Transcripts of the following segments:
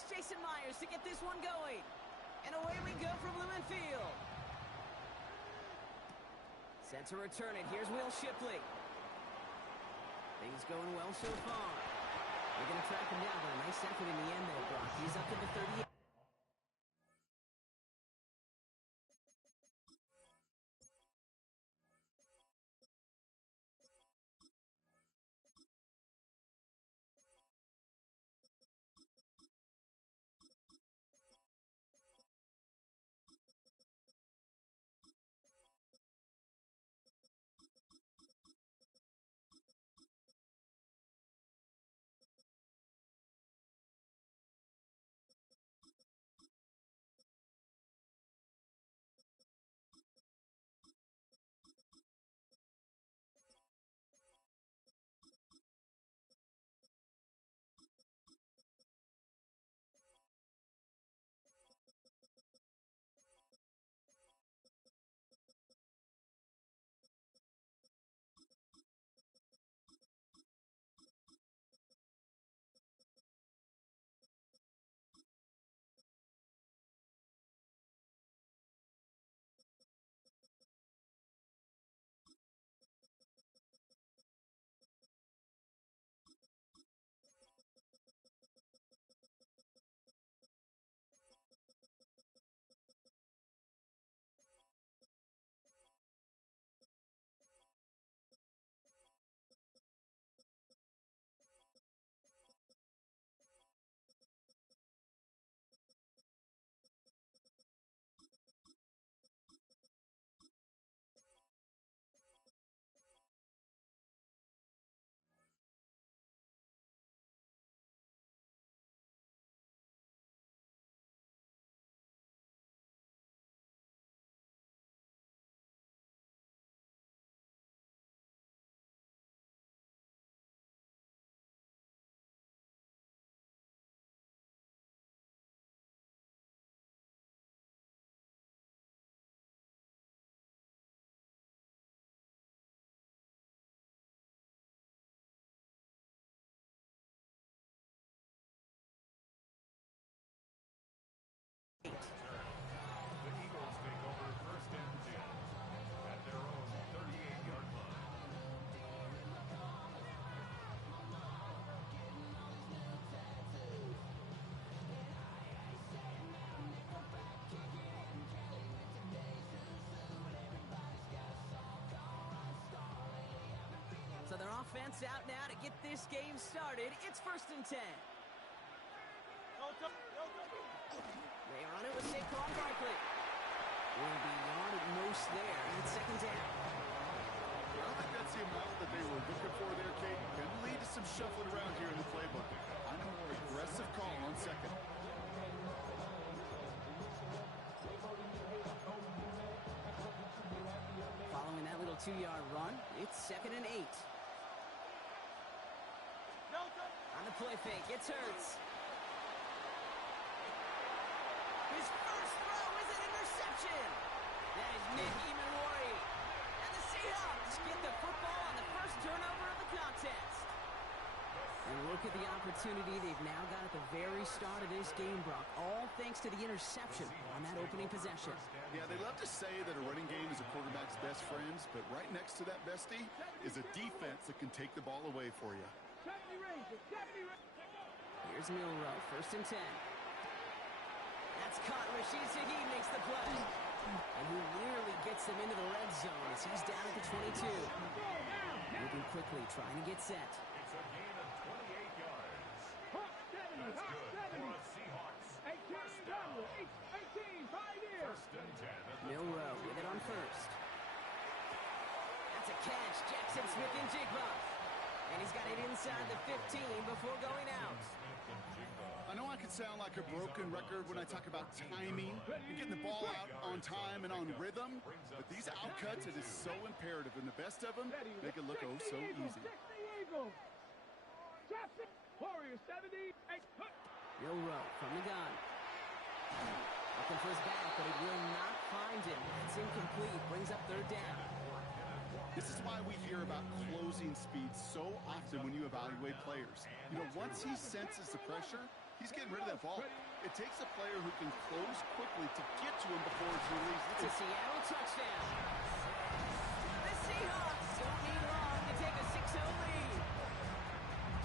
Here's Jason Myers to get this one going. And away we go from Lumen Field. Set to return it. Here's Will Shipley. Things going well so far. They're going to track him down, but a nice effort in the end there, Brock. He's up to the 38. The Eagles take over first and 10 at their own 38-yard line. So their offense out now to get this game started. It's first and 10. They are on it with Saquon Barkley. Will be yard at most there, and it's second down. I think that's the amount that they were looking for there, Kate. Can lead to some shuffling around here in the playbook. I'm a more aggressive call on second. Following that little 2-yard run, it's second and 8. On the play fake, it's Hurts. His first throw is an interception. That is Nick Emanwari. And the Seahawks get the football on the first turnover of the contest. And look at the opportunity they've now got at the very start of this game, Brock. All thanks to the interception on that opening possession. Yeah, they love to say that a running game is a quarterback's best friends, but right next to that bestie is a defense that can take the ball away for you. Here's Milrow, first and 10. That's caught. Rashid Shaheed makes the play. And he nearly gets them into the red zone as he's down at the 22. Moving quickly, trying to get set. It's a gain of 28 yards. That's good for the Seahawks. First down. First and 10. Milrow with it on first. That's a catch. Jackson Smith-Njigba. And he's got it inside the 15 before going out. I know I can sound like a broken record when I talk about timing and getting the ball out on time and on rhythm, but these outcuts, it is so imperative, and the best of them make it look oh so easy. Milrow from the gun. Looking for his back, but he will not find him. It's incomplete. Brings up third down. This is why we hear about closing speed so often when you evaluate players. You know, once he senses the pressure, He's getting rid of that ball. It takes a player who can close quickly to get to him before it's released. It's a Seattle touchdown. The Seahawks don't need long to take a 6-0 lead.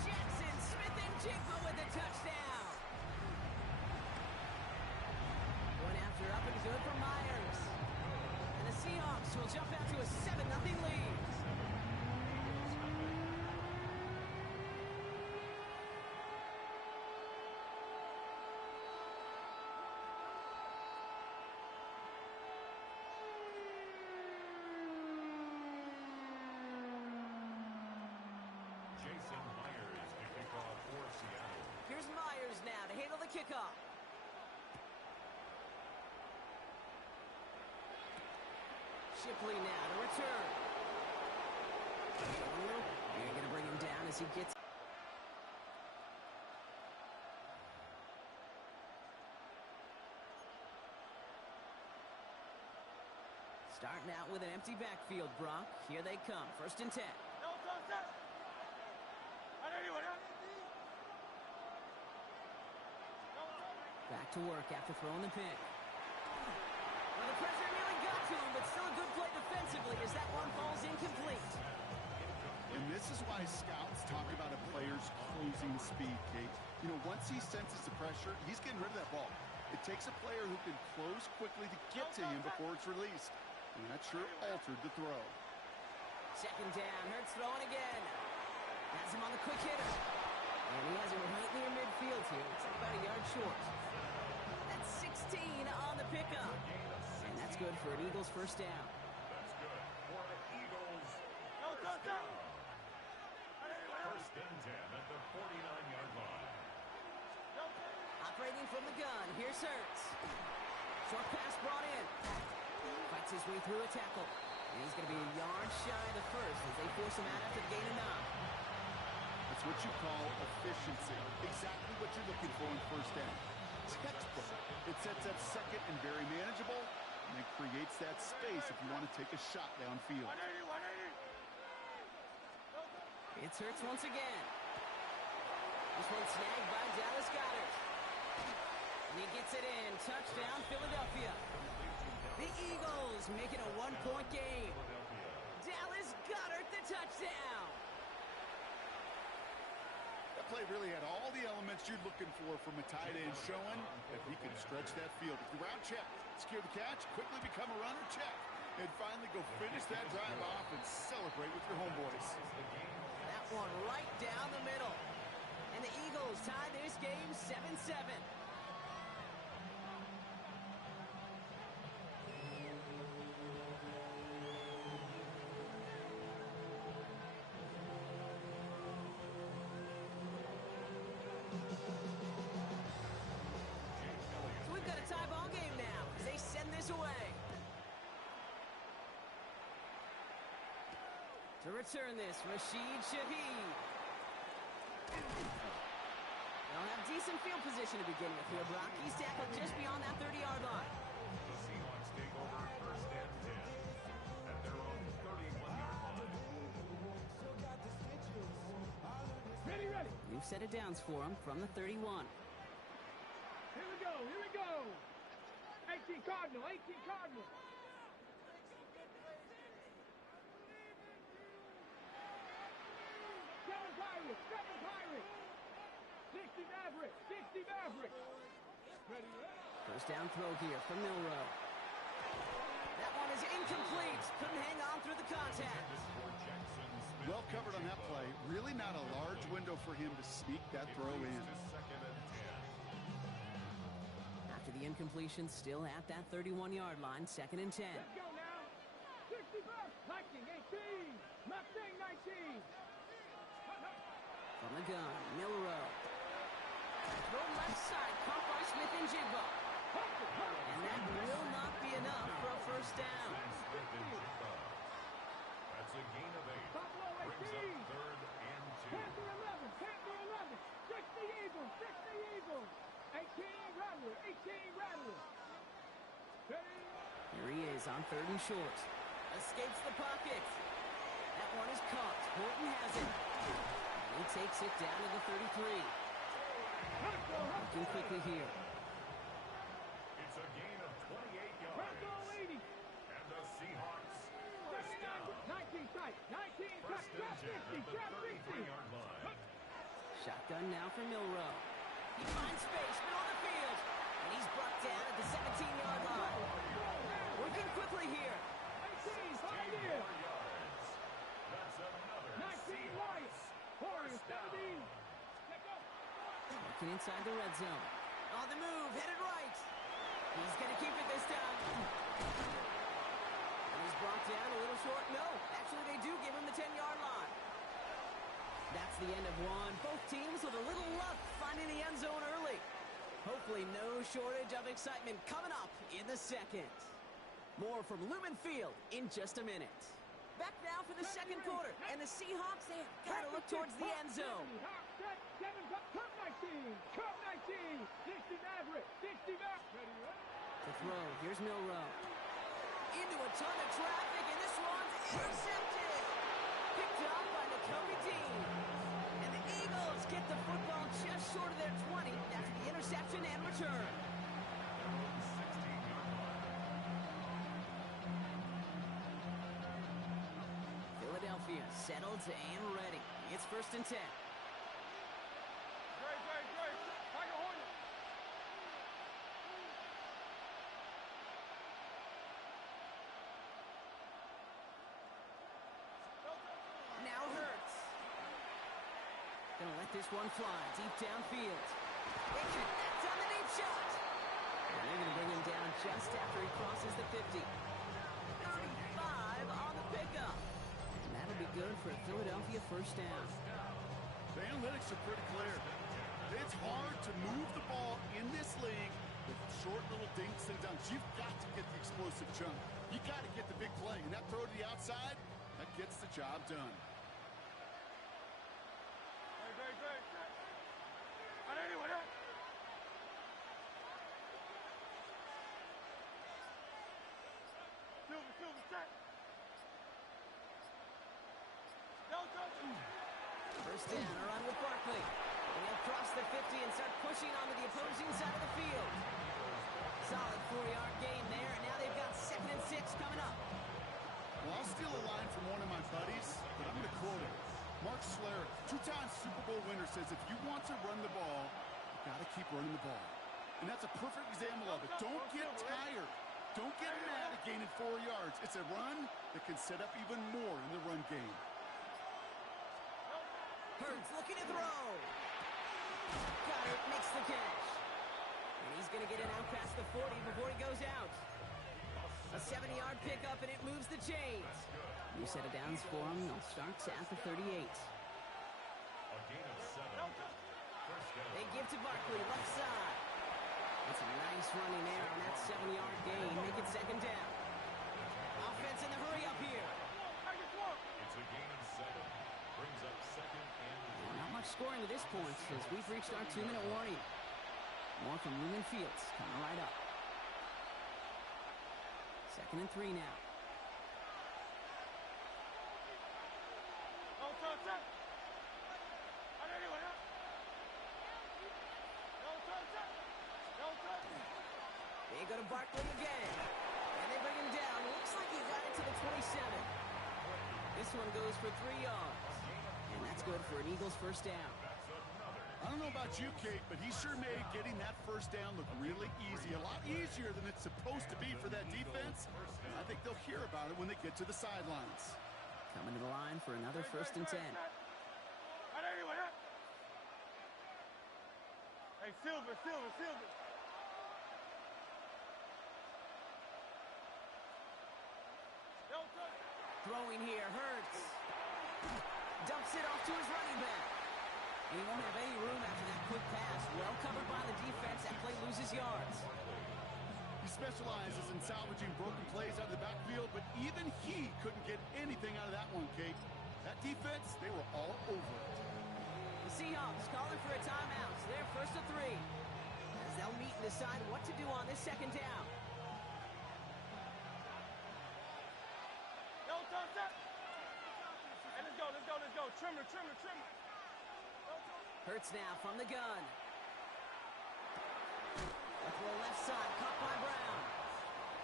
Jackson, Smith, and Jigba with the touchdown. One after up and good for Myers. And the Seahawks will jump out to a 7-0 lead. Here's Myers now to handle the kickoff. Shipley now to return. You're going to bring him down as he gets... Starting out with an empty backfield, Brock. Here they come. 1st and 10. Back to work after throwing the pick. Well, the pressure nearly got to him, but still a good play defensively as that one falls incomplete. And this is why scouts talk about a player's closing speed, Kate. You know, once he senses the pressure, he's getting rid of that ball. It takes a player who can close quickly to get to him before it's released. And that sure altered the throw. 2nd down, Hurts throwing again. Has him on the quick hitter. And he has him right near midfield here. Looks like about a yard short. That's 16 on the pickup. And that's good for an Eagles 1st down. That's good for the Eagles. First down. 1st and 10 at the 49-yard line. Operating from the gun, here's Hurts. Short pass brought in. Fights his way through a tackle. And he's going to be a yard shy of the first as they force him out after the gain of 9. That's what you call efficiency. Exactly what you're looking for in 1st down. Textbook. It sets up 2nd and very manageable, and it creates that space if you want to take a shot downfield. It's Hurts once again. This one snagged by Dallas Goedert. And he gets it in. Touchdown, Philadelphia. The Eagles making a 1-point game. Dallas Goedert the touchdown. That play really had all the elements you're looking for from a tight end, showing that he can stretch that field. If the route check, secure the catch, quickly become a runner, check. And finally go finish that drive off and celebrate with your homeboys. That one right down the middle. And the Eagles tie this game 7-7. So we've got a tie ball game now as they send this away. To return this, Rashid Shaheed. They'll have decent field position to begin with here, Brock. He's tackled just beyond that 30-yard line. The Seahawks take over 1st and 10 at their own 31-yard line. Ready. New set of downs for him from the 31. Here we go. 18 Cardinal. Seven Pirates. 60 Maverick. Ready. 1st down throw here from Milrow. That one is incomplete. Couldn't hang on through the contact. Well covered on that play. Really not a large window for him to sneak that throw in. 2nd and 10. After the incompletion, still at that 31-yard line, 2nd and 10. Let's go now. 61st. Lightning 18. Mustang 19. From the gun, Milrow. Throw left side, caught by Smith and Jigba. And that will not be enough for a 1st down. That's a gain of 8. Buffalo Brings 18. up 3rd and 2. Panther 11. 60 Eagles. 18 Rattler. Ready. Here he is on 3rd and short. Escapes the pocket. That one is caught. Horton has it. And he takes it down to the 33. Looking quickly here. It's a gain of 28 yards. Bronco 80. And the Seahawks first down. 19 tight. 19 tight. Drop 50. Drop 50. 33-yard line. Shotgun now for Milrow. He finds space, middle of the field. And he's brought down at the 17-yard line. Working quickly here. 18, 5 10 here. more yards. That's another 19 Warriors. Warriors 17. Working inside the red zone. On the move, headed right. He's going to keep it this time. And he's brought down a little short. No, actually they do give him the 10-yard line. That's the end of one. Both teams with a little luck finding the end zone early. Hopefully no shortage of excitement coming up in the second. More from Lumen Field in just a minute. Back now for the second quarter. And the Seahawks, they have got to look towards the end zone. Cup 19. Cup 19. 60 Maverick. 60 Maverick. To throw, here's Milrow. Into a ton of traffic, and this one's intercepted. Picked up by Nakobe Dean. And the Eagles get the football just short of their 20 after the interception and return. Philadelphia settled and ready. It's 1st and 10. Great. Tiger Hornet. Now Hurts. Gonna let this one fly deep downfield. They connect on the deep shot. And they're gonna bring him down just after he crosses the 50. 35 on the pickup. And that'll be good for a Philadelphia first down. The analytics are pretty clear. It's hard to move the ball in this league with short little dinks and dunks. You've got to get the explosive jump. You got to get the big play. And that throw to the outside, that gets the job done. Great. I don't know what that. Silver, set. First down, a run with Barkley. And he'll cross the 50 and start pushing onto the opposing side of the field. Solid 4-yard gain there, and now they've got 2nd and 6 coming up. Well, I'll steal a line from one of my buddies, but I'm going to quote him. Mark Schlereth, 2-time Super Bowl winner, says if you want to run the ball, you got to keep running the ball. And that's a perfect example of it. Don't get tired. Don't get mad at gaining 4 yards. It's a run that can set up even more in the run game. Hurts looking to throw. Got it, makes the catch. And he's going to get it out past the 40 before he goes out. A 70-yard pickup, and it moves the chains. New set of downs for him. They'll start at the 38. A gain of 7. First down. They give to Barkley, left side. That's a nice running there on that 7-yard gain. Make it 2nd down. Offense in the hurry up here. It's a gain of 7. Brings up 2nd and Well, not much scoring to this point as we've reached our 2-minute warning. More from Lumen Fields coming right up. 2nd and 3 now. They go to Barkley again. And they bring him down. Looks like he got it to the 27. This one goes for 3 yards. And that's good for an Eagles first down. I don't know about you, Kate, but he sure made getting that first down look really easy. A lot easier than it's supposed to be for that defense. I think they'll hear about it when they get to the sidelines. Coming to the line for another 1st and 10. Hey, Silver. Throwing here, Hurts. Dumps it off to his running back. And he won't have any room after that quick pass. Well covered by the defense. That play loses yards. He specializes in salvaging broken plays out of the backfield, but even he couldn't get anything out of that one, Kate. That defense, they were all over it. The Seahawks calling for a timeout. So they're 1st and 3. As they'll meet and decide what to do on this 2nd down. Let's go. Trimmer. Hurts now from the gun. A throw left side, caught by Brown.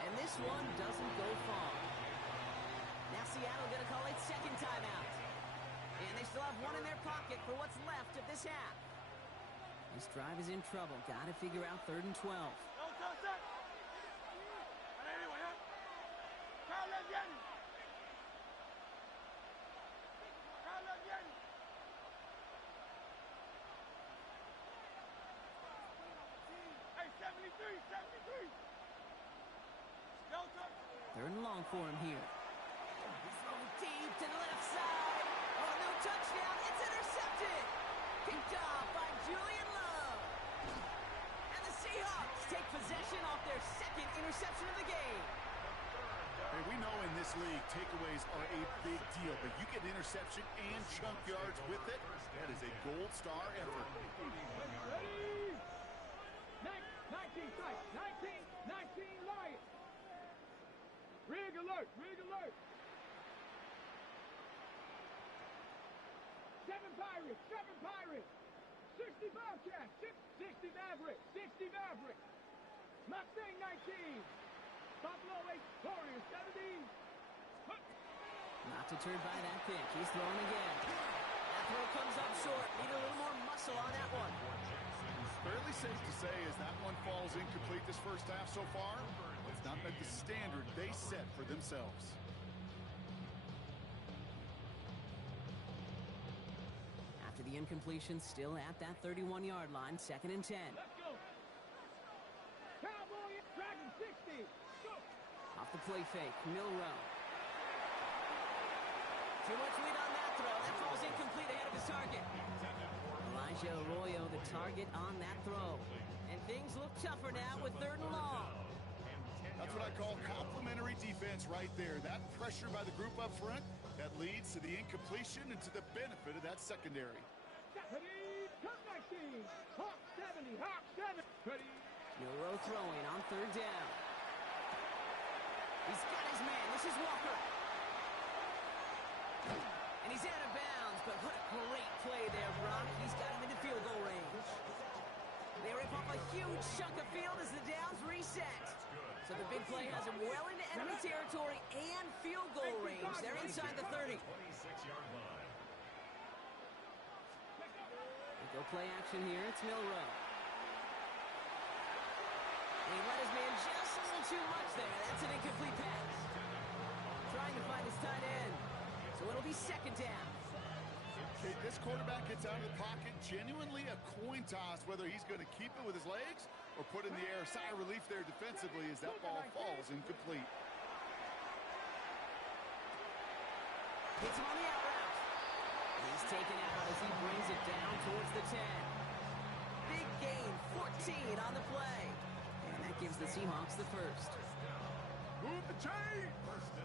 And this one doesn't go far. Now Seattle going to call it second timeout. And they still have one in their pocket for what's left of this half. This drive is in trouble. Got to figure out 3rd and 12. Third and long for him here. Throw deep to the left side. Oh, no touchdown. It's intercepted. Picked off by Julian Love. And the Seahawks take possession off their second interception of the game. Hey, we know in this league, takeaways are a big deal, but you get interception and chunk yards with it. That is a gold star effort. Ready? 19 strike. 19 Lions. Rig alert. 7 Pirates. 60 Bobcats. 60 Mavericks. Mustang 19. Buffalo 8. Warriors 17. Not deterred by that pick. He's throwing again. That throw comes up short. Need a little more muscle on that one. Fairly safe to say as that one falls incomplete this first half so far, it's not met the standard they set for themselves. After the incompletion, still at that 31-yard line, 2nd and 10. Let's go. Cowboy Dragon 60. Go. Off the play fake, Milrow. Too much lead on that throw. That falls incomplete ahead of his target. Elijah Arroyo, the target on that throw. And things look tougher now with 3rd and long. That's what I call complimentary defense right there. That pressure by the group up front, that leads to the incompletion and to the benefit of that secondary. Ready? Come 19. Hawk 70. Ready? Milrow throwing on 3rd down. He's got his man. This is Walker. And he's out of bounds, but what a great play there, Brock. He's got him into field goal range. They rip off a huge chunk of field as the downs reset. So the big play has him well into enemy territory and field goal range. They're inside the 30. They go play action here. It's Milrow. And he let his man just a little too much there. That's an incomplete pass. Trying to find his tight end. So it'll be 2nd down. Okay, this quarterback gets out of the pocket, genuinely a coin toss whether he's going to keep it with his legs or put in the air. Sigh of relief there defensively as that ball falls incomplete. Hits him on the out route. He's taken out as he brings it down towards the 10. Big gain, 14 on the play. And that gives the Seahawks the first. Move the chain!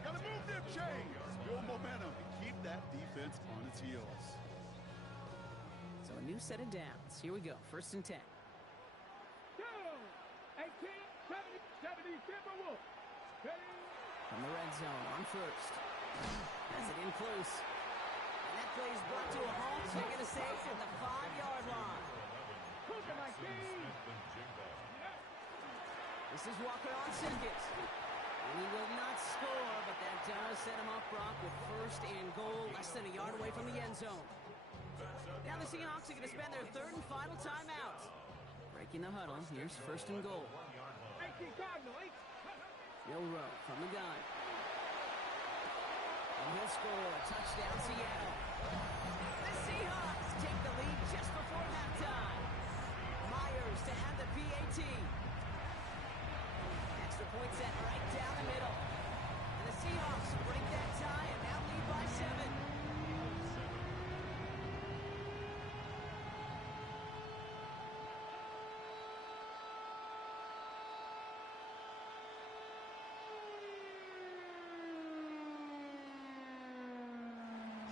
Gotta move them chains! Build momentum and keep that defense on its heels. So a new set of downs. Here we go, 1st and 10. Go. 18, 70 Timberwolves. Ready? From the red zone on 1st. Has it in close. And that play is brought to a halt. They're going to stay at the 5-yard line. Cougar 19. This is Walker on 2nd. And he will not score, but that does set him up, Brock, with 1st and goal, less than a yard away from the end zone. Now the Seahawks are going to spend their 3rd and final timeout. Breaking the huddle, here's 1st and goal. 18 Cardinal, 8. Milrow from the gun. And he'll score. Touchdown, Seattle. The Seahawks take the lead just before halftime. Myers to add the PAT. Extra point set right down the middle. And the Seahawks break that tie and now lead by 7.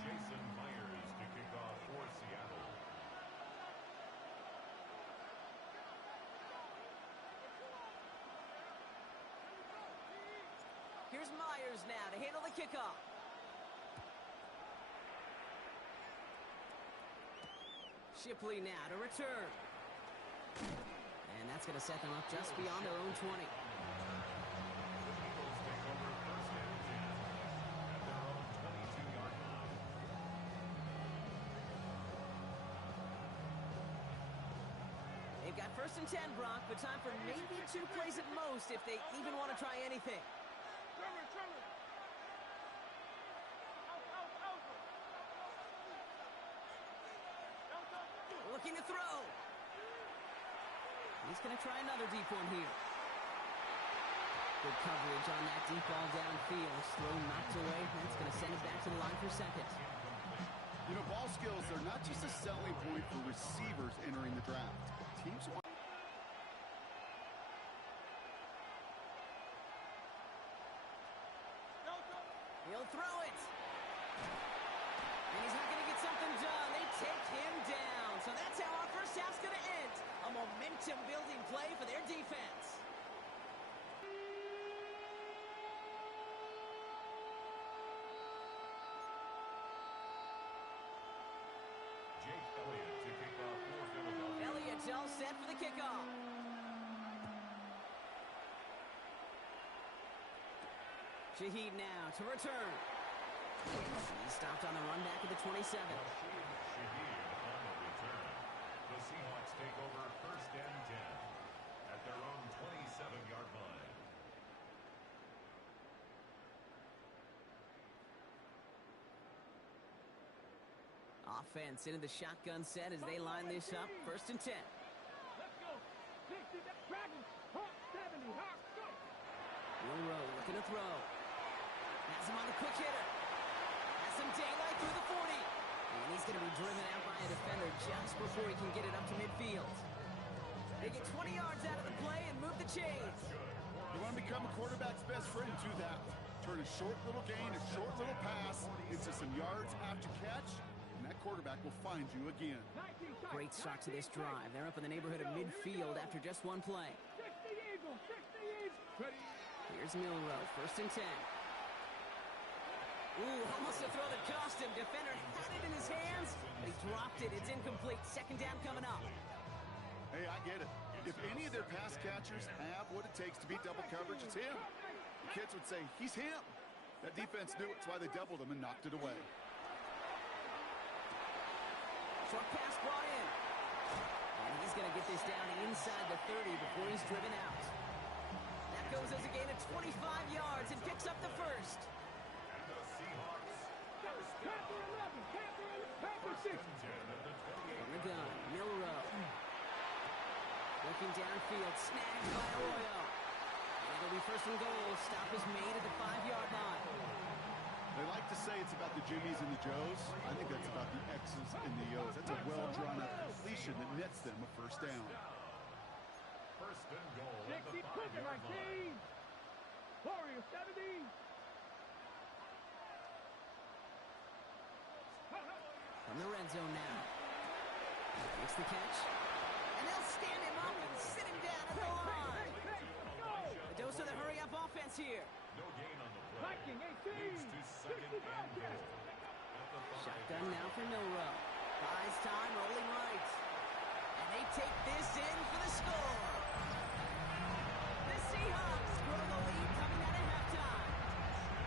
Jason Myers to kick off for Seattle. Here's Myers now to handle the kickoff. Shipley now to return. And That's going to set them up just beyond their own 20. They've got 1st and 10, Brock, but time for maybe 2 plays at most if they even want to try anything. Looking to throw. He's going to try another deep one here. Good coverage on that deep ball downfield. Throw knocked away. That's going to send it back to the line for 2nd. You know, ball skills are not just a selling point for receivers entering the draft. Teams want... He'll throw it. And he's not going to get something done. They take him down. So that's how our first half's going to end. A momentum-building play for their defense. Jake Elliott to kick off for Philadelphia. Elliott's all set for the kickoff. Shaheed now to return. He stopped on the run back at the 27. Shaheed on the return. The Seahawks take over 1st and 10 at their own 27-yard line. Offense into the shotgun set as they line this up. 1st and 10. Let's go. 60, Dragons. Hawk 70. Hawk, go. Milrow looking to throw. Has him on the quick hitter. Has some daylight through the 40. And he's going to be driven out by a defender just before he can get it up to midfield. They get 20 yards out of the play and move the chains. You want to become a quarterback's best friend, do that. Turn a short little gain, a short little pass into some yards after catch, and that quarterback will find you again. Great start to this drive. They're up in the neighborhood of midfield after just one play. 60 Eagles. 60 Eagles. Here's Milrow, 1st and 10. Ooh, almost a throw that cost him. Defender had it in his hands, but he dropped it. It's incomplete. 2nd down coming up. Hey, I get it. If any of their pass catchers have what it takes to beat double coverage, it's him. The kids would say, he's him. That defense knew it's why they doubled him and knocked it away. Short pass brought in. And he's going to get this down inside the 30 before he's driven out. That goes as a gain of 25 yards and picks up the 1st. Panther 11. Panther 6. From the gun, Milrow. Looking downfield, snagged by Arroyo. And it'll be 1st and goal. Stop is made at the 5-yard line. They like to say it's about the Jimmies and the Joes. I think that's about the X's and the O's. That's a well-drawn-up completion that nets them a 1st down. 1st and goal at the 60 5-yard line. Warrior 70. From the red zone now. Makes the catch. And they'll stand him up and sit him down at the line. A dose of the hurry-up offense here. No gain on the play. Viking 18. Moves to 2nd and goal. At the 5-yard Shotgun now for Milrow. Buys time, rolling right. And they take this in for the score. The Seahawks grow the lead coming out of halftime.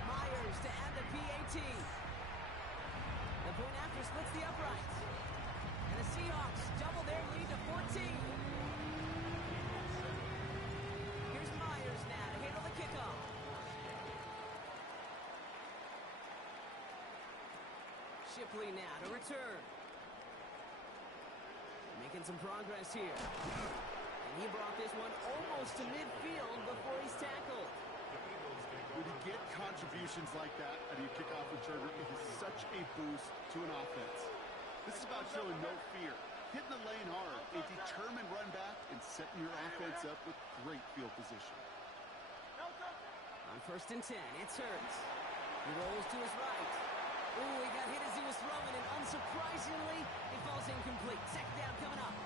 Myers to add the PAT. The point after splits the uprights. And the Seahawks double their lead to 14. Here's Myers now to handle the kickoff. Shipley now to return. Making some progress here. And he brought this one almost to midfield before he's tackled. When you get contributions like that out of your kickoff returner, it is such a boost to an offense. This is about showing no fear, hitting the lane hard, a determined run back, and setting your offense up with great field position. On 1st and 10, it's Hurts. He rolls to his right. Ooh, he got hit as he was throwing, and unsurprisingly, he falls incomplete. 2nd down coming up.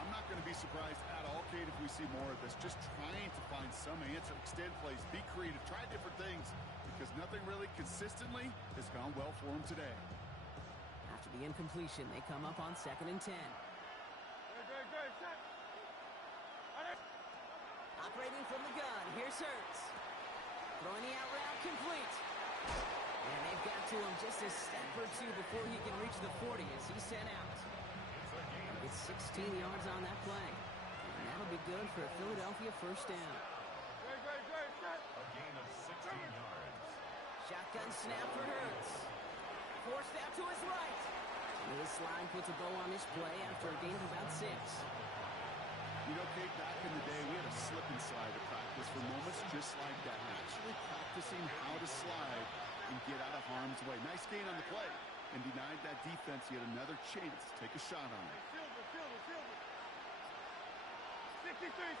I'm not going to be surprised at all, Kate, if we see more of this. Just trying to find some answer, extend plays, be creative, try different things, because nothing really consistently has gone well for him today. After the incompletion, they come up on 2nd and 10. Operating from the gun, here's Hurts. Throwing the out route complete. And they've got to him just a step or two before he can reach the 40 as he's sent out. It's 16 yards on that play. And that'll be good for a Philadelphia first down. A gain of 16 yards. Shotgun snap for Hurts. Forced out to his right. And this line puts a bow on this play after a gain of about 6. You know, Kate, back in the day, we had a slip and slide at practice for moments just like that. Actually practicing how to slide and get out of harm's way. Nice gain on the play and denied that defense yet another chance to take a shot on it. 63.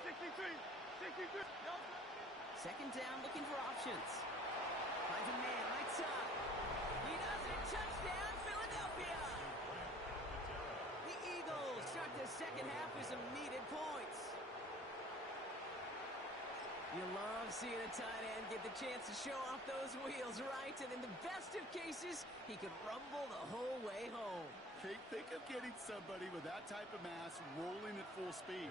Second down, looking for options. Finds a man, right side. He does it. Touchdown, Philadelphia. The Eagles start the second half with some needed points. You love seeing a tight end get the chance to show off those wheels, right? And in the best of cases, he could rumble the whole way home. Kate, think of getting somebody with that type of mass rolling at full speed.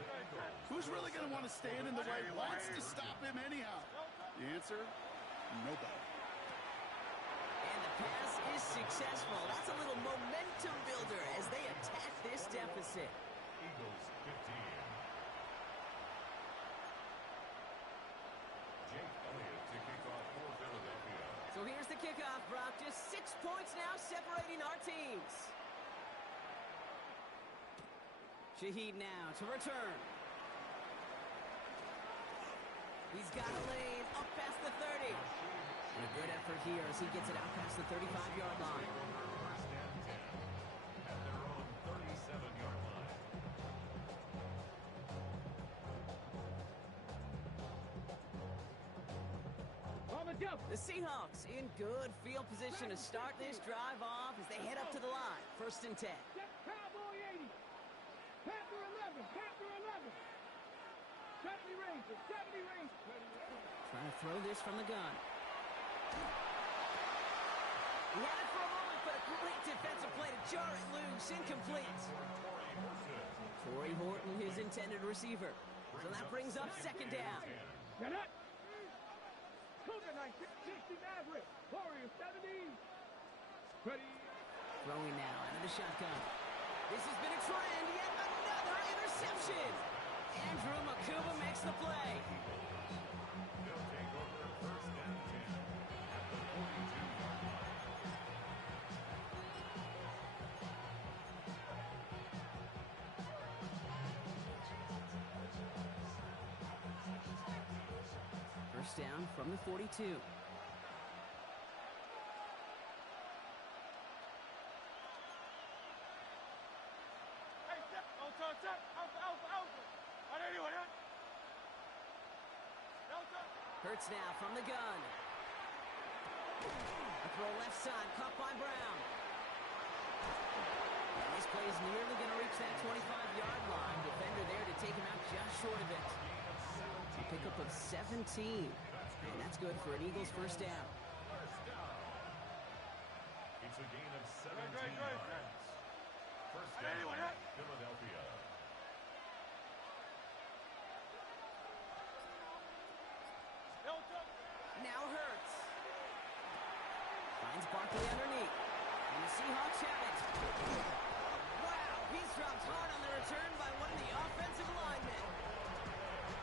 Who's really going to want to stand in the way? Wants to stop him anyhow? The answer? Nobody. And the pass is successful. That's a little momentum builder as they attack this deficit. Eagles 15. Jake Elliott to kick off for Philadelphia. So here's the kickoff, Brock. Just 6 points now separating our teams. Shaheed now to return. He's got a lane up past the 30. And a good effort here as he gets it out past the 35-yard line. First and 10 at their own 37-yard line. On the jump. The Seahawks in good field position to start this drive off as they head up to the line. First and 10. Cowboy 80. Panther 11. 70 range. Trying to throw this from the gun. He had it for a moment, but a great defensive play to jar it loose. Incomplete. Torrey Horton, his intended receiver. So that brings up second down. Get it. Cougar 60 Maverick. Warrior 70. Ready. Throwing now out of the shotgun. This has been a trend. Yet another interception. Andrew Makuba makes the play. They'll take over first and 10 at the 42-yard line. First down from the 42. Hurts now from the gun. A throw left side, caught by Brown. And this play is nearly going to reach that 25-yard line. Defender there to take him out just short of it. A pickup of 17. And that's good for an Eagles first down. First down. It's a gain of 17 yards. First down, Philadelphia. Now Hurts. Finds Barkley underneath. And the Seahawks have it. Wow, he's dropped hard on the return by one of the offensive linemen.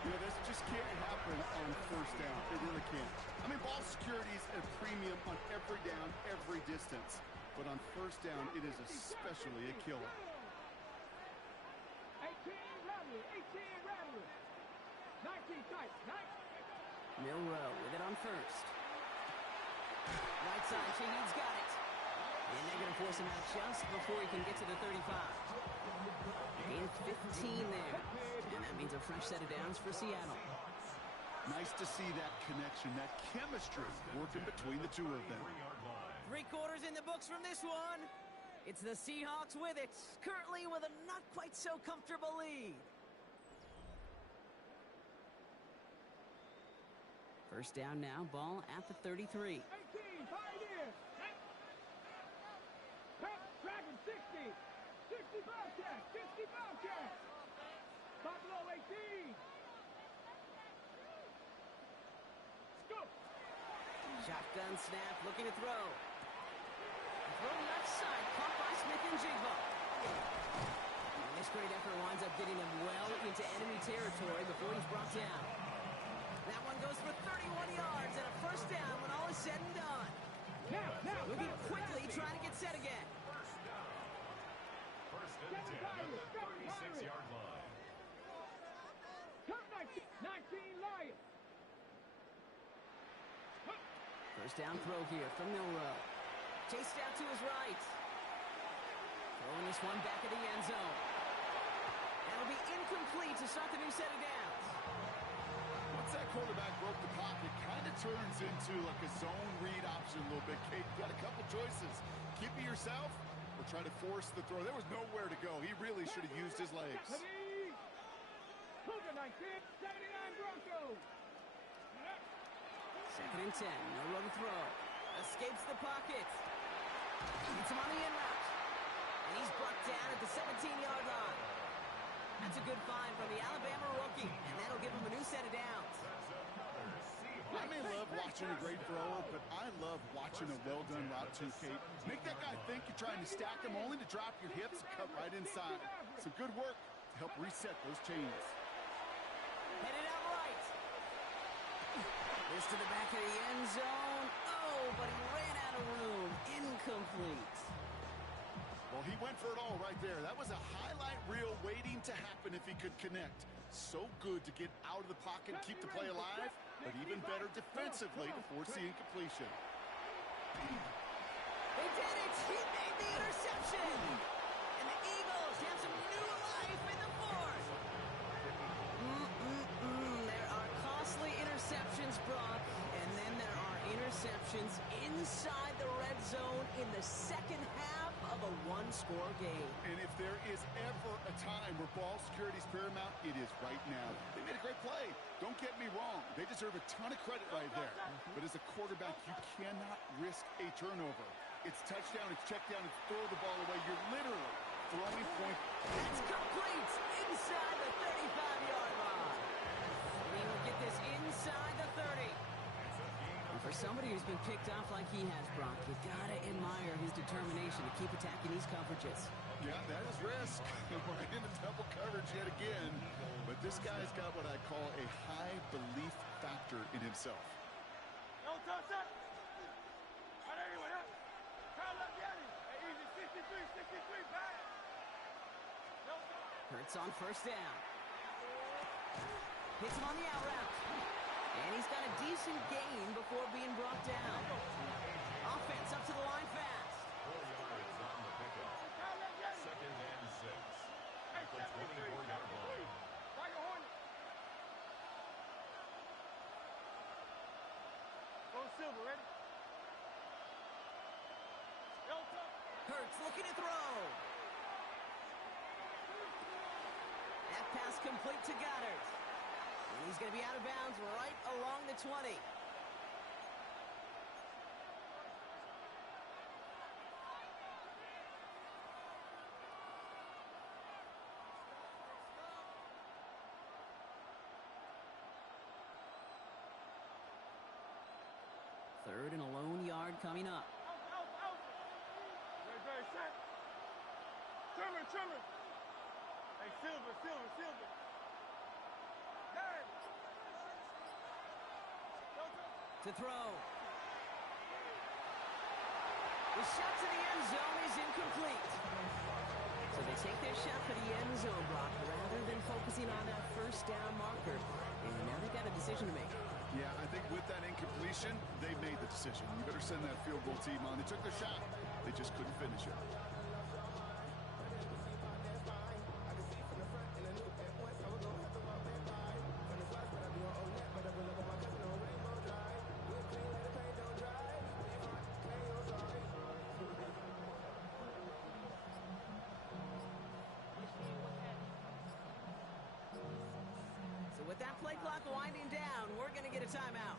You know, this just can't happen on first down. It really can't. I mean, ball security is a premium on every down, every distance. But on first down, it is especially a killer. 18 Rattler. 19 tight. 19. Milrow with it on first. Right side, Shaheed's got it. And they're going to force him out just before he can get to the 35. Gain 15 there. And that means a fresh set of downs for Seattle. Nice to see that connection, that chemistry working between the two of them. 3-yard line. 3 quarters in the books from this one. It's the Seahawks with it, currently with a not quite so comfortable lead. First down now, ball at the 33. 18, Pioneer. Dragon 60. 60 Bobcat. 60 Bobcat. Buffalo 18. Shotgun snap, looking to throw. Throw left side, caught by Smith and Jigba. This great effort winds up getting him well into enemy territory before he's brought down. That one goes for 31 yards and a first down when all is said and done. Moving quickly, trying to get set again. First and 10 at the 36-yard line. Come 19 Lions. First down throw here from Milrow. Chased out to his right. Throwing this one back at the end zone. That'll be incomplete to start the new set of downs. Once that quarterback broke the pocket, kind of turns into like a zone read option a little bit. Kate, you got a couple choices. Keep it yourself or try to force the throw. There was nowhere to go. He really should have used his legs. Cougar 19, 79 Broncos. Second and 10, no run throw. Escapes the pocket. Gets him on the in route. And he's brought down at the 17-yard line. That's a good find from the Alabama rookie, and that'll give him a new set of downs. I may love watching a great thrower, but I love watching a well-done route too, Kate. Make that guy think you're trying to stack him only to drop your hips and cut right inside. Some good work to help reset those chains. Headed out right. This to the back of the end zone. Oh, but he ran out of room. Incomplete. Well, he went for it all right there. That was a highlight reel waiting to happen if he could connect. So good to get out of the pocket and keep the play alive, but even better defensively to force the incompletion. They did it! He made the interception! And the Eagles have some new life in the fourth! There are costly interceptions, Brock, and then there are interceptions inside the red zone in the second half of a one-score game. And if there is ever a time where ball security is paramount, it is right now. They made a great play. Don't get me wrong. They deserve a ton of credit right there. But as a quarterback, you cannot risk a turnover. It's touchdown, it's check down, it's throw the ball away. You're literally throwing point. It's complete inside the 35-yard line. He will get this inside the 30. And for somebody who's been picked off like he has, Brock, you gotta admire his determination to keep attacking these coverages. Yeah, that is risk. We're in a double coverage yet again. But this guy's got what I call a high belief factor in himself. No touch up. Right anyway, huh? Kyle up Yanni. Easy 63, back. No touch. Hurts on first down. Hits him on the out route. And he's got a decent gain before being brought down. Offense up to the line fast. 4 yards on the pickup. Second and 6. At the 24-yard line. Tiger Hornet. Go Silver, ready? No touch. Hurts looking to throw. That pass complete to Goddard. And he's going to be out of bounds right along the 20. Third and a lone yard coming up. Out. Very set. Trimmer. Hey, Silver. Hey. To throw. The shot to the end zone is incomplete. So they take their shot for the end zone, Brock, rather than focusing on that first down marker. And now they've got a decision to make. Yeah, I think with that incompletion, they made the decision. You better send that field goal team on. They took their shot. They just couldn't finish it. With that play clock winding down, we're going to get a timeout.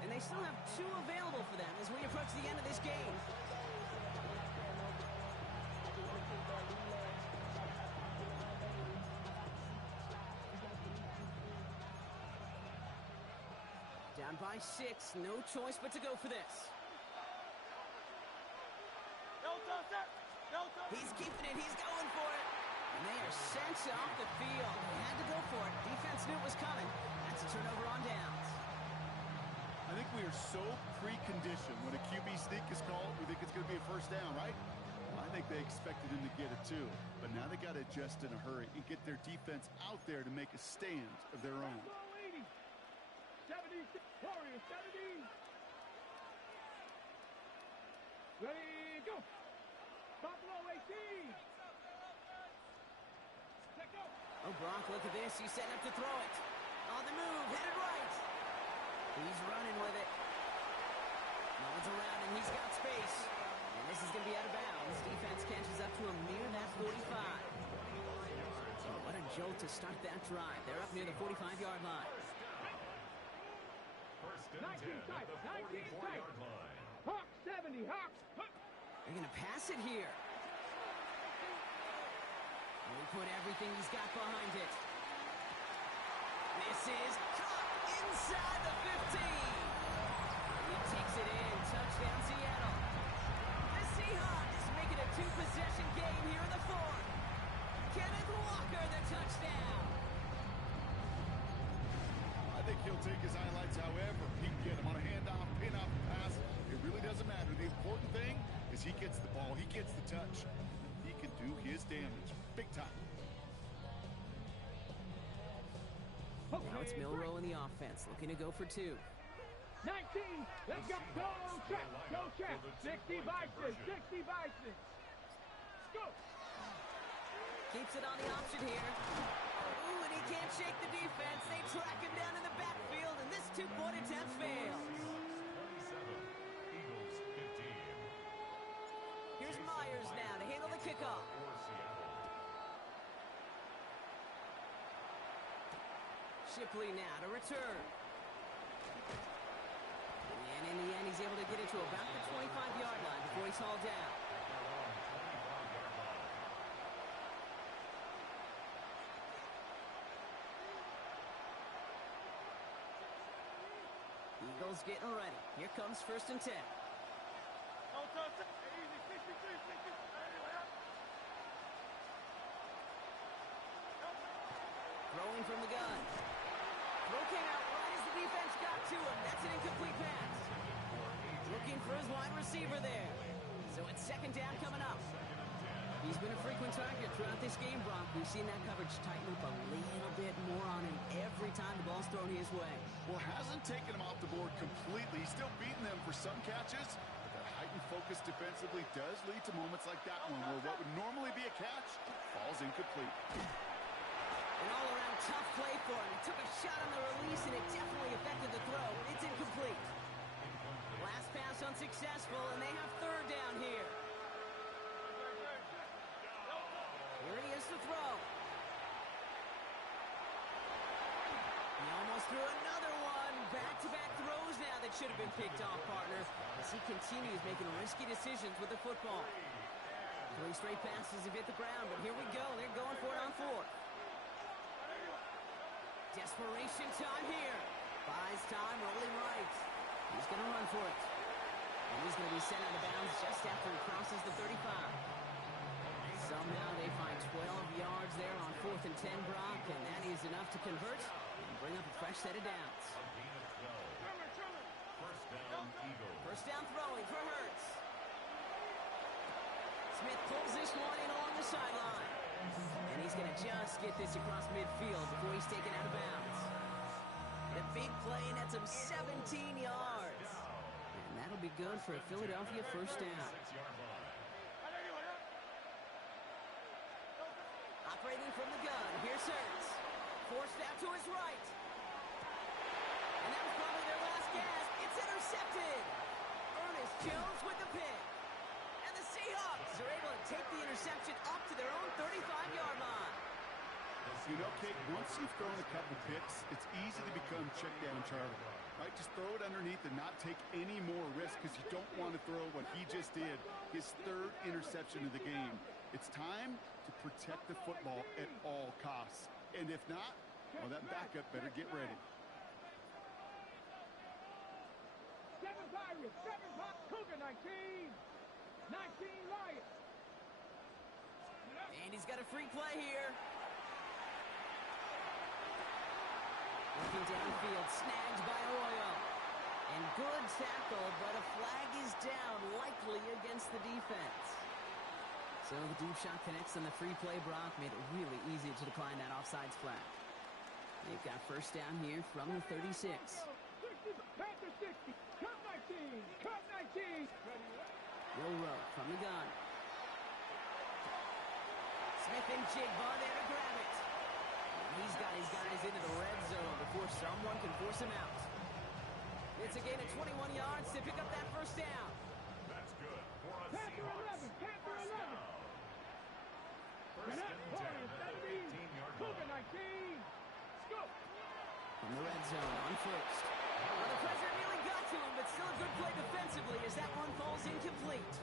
And they still have 2 available for them as we approach the end of this game. Down by 6, no choice but to go for this. He's keeping it, he's going for it. And they are sent off the field. They had to go for it. Defense knew it was coming. That's a turnover on downs. I think we are so preconditioned when a QB sneak is called, we think it's going to be a first down, right? Well, I think they expected him to get it too. But now they got to adjust in a hurry and get their defense out there to make a stand of their own. 76, Warriors, 70. Ready, go. Buffalo 18. Oh, Brock, look at this. He's setting up to throw it. On the move, headed right. He's running with it. No one's around, and he's got space. And this is going to be out of bounds. Defense catches up to him near that 45. Oh, what a jolt to start that drive. They're up near the 45-yard line. First and 10 at the 44-yard line. Hawks 70, Hawks. They're going to pass it here. And we put everything he's got behind it. This is caught inside the 15. He takes it in. Touchdown, Seattle. The Seahawks making a two-possession game here in the fourth. Kenneth Walker, the touchdown. I think he'll take his highlights however he can get him on a handoff, pin-up, pass. It really doesn't matter. The important thing is he gets the ball. He gets the touch. He can do his damage. Big time. Now it's Milroe in the offense, looking to go for 2. 19, let's go. Go check. 60 Bison, 60 Bison. Go. Keeps it on the option here. Ooh, and he can't shake the defense. They track him down in the backfield, and this two-point attempt fails. Here's Myers now to handle the kickoff. Shipley now to return. And in the end, he's able to get it to about the 25-yard line before he's hauled down. Eagles getting ready. Here comes 1st and 10. Throwing from the gun. Throw came out right as the defense got to him. That's an incomplete pass. Looking for his wide receiver there. So it's 2nd down coming up. He's been a frequent target throughout this game, Brock. We've seen that coverage tighten up a little bit more on him every time the ball's thrown his way. Well, hasn't taken him off the board completely. He's still beating them for some catches. But that heightened focus defensively does lead to moments like that one where what would normally be a catch falls incomplete. An all-around tough play for him. He took a shot on the release, and it definitely affected the throw. It's incomplete. Last pass unsuccessful, and they have 3rd down here. Here he is to throw. He almost threw another one. Back-to-back throws now that should have been picked off, partner, as he continues making risky decisions with the football. 3 straight passes have hit the ground, but here we go. They're going for it on 4th. Desperation time here. Buys time, rolling right. He's going to run for it. And he's going to be sent out of bounds just after he crosses the 35. Somehow they find 12 yards there on 4th and 10, Brock, and that is enough to convert and bring up a fresh set of downs. First down throwing for Hurts. Smith pulls this one in along the sideline. And he's going to just get this across midfield before he's taken out of bounds. The big play nets him 17 yards. And that'll be good for a Philadelphia 1st down. Operating from the gun, here's Hurts. Forced out to his right. And that was probably their last gasp. It's intercepted. Ernest Jones with the pick. And the Seahawks are able to take the interception up to their own 35-yard line. You know, Kate, once you've thrown a couple picks, it's easy to become check down Charlie. Right? Just throw it underneath and not take any more risk because you don't want to throw what he just did, his 3rd interception of the game. It's time to protect the football at all costs. And if not, well, that backup better get ready. 19. 19 Lions. And he's got a free play here. Looking downfield, snagged by Arroyo. And good tackle, but a flag is down, likely against the defense. So the deep shot connects on the free play. Brock made it really easy to decline that offsides flag. They've got first down here from the 36. 60, Panther 60. Cut 19. Cut 19. Will Rowe from the gun. Smith and Jigba there to grab it. And he's got his guys into the red zone before someone can force him out. It's a gain of 21 yards to pick up that first down. That's good for a Panther 11. Panther 11. First and 10 at the 18-yard Cougar line. 19. Scoop. From the red zone on first. Well, the pressure nearly got to him, but still a good play defensively as that one falls incomplete.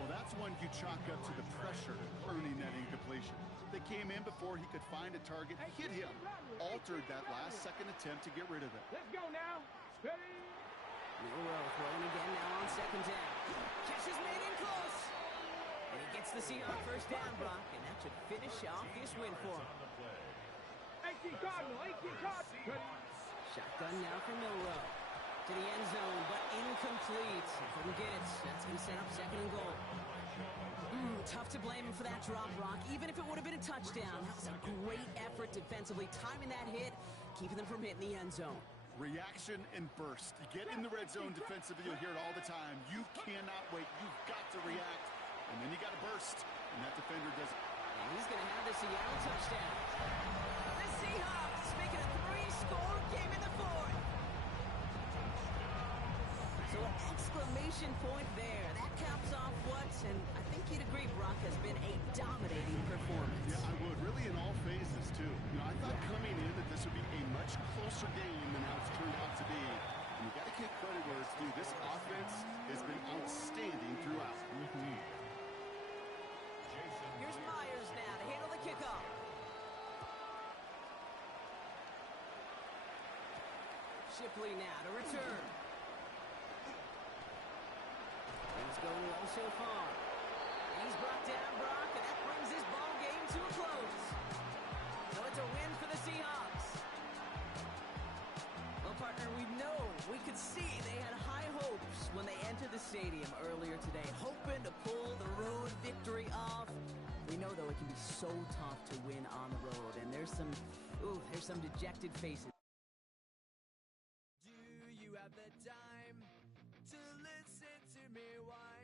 Well, that's one you chalk up to the pressure earning that incompletion. They came in before he could find a target, hit him, altered that last second attempt to get rid of it. Let's go now. Ready? Will Rowe throwing again now on second down. Catch is made in close. And he gets the Seahawks first down, Brock, and that should finish off this win for him. 18 Cardinal. 18 Cardinal. Ready? Shotgun now for Milrow. To the end zone, but incomplete. Couldn't get it. That's going to set up second and goal. Tough to blame him for that drop, Brock. Even if it would have been a touchdown, that was a great effort defensively, timing that hit, keeping them from hitting the end zone. Reaction and burst. You get in the red zone defensively, you'll hear it all the time. You cannot wait. You've got to react. And then you got to burst. And that defender does it. And he's going to have the Seattle touchdown. The Seahawks making a 3-score game in the fourth. So an exclamation point there. That caps off what, and I think you'd agree, Brock, has been a dominating performance. Yeah, I would. Really in all phases, too. You know, I thought coming in that this would be a much closer game than how it's turned out to be. And you got to give credit where it's due. This offense has been outstanding throughout. Here's Myers now to handle the kickoff. Shipley now to return. Things going well so far. He's brought down, Brock, and that brings this ball game to a close. So it's a win for the Seahawks. Well, partner, we could see they had high hopes when they entered the stadium earlier today, hoping to pull the road victory off. We know, though, it can be so tough to win on the road, and there's some dejected faces. Do you have the time to listen to me whine?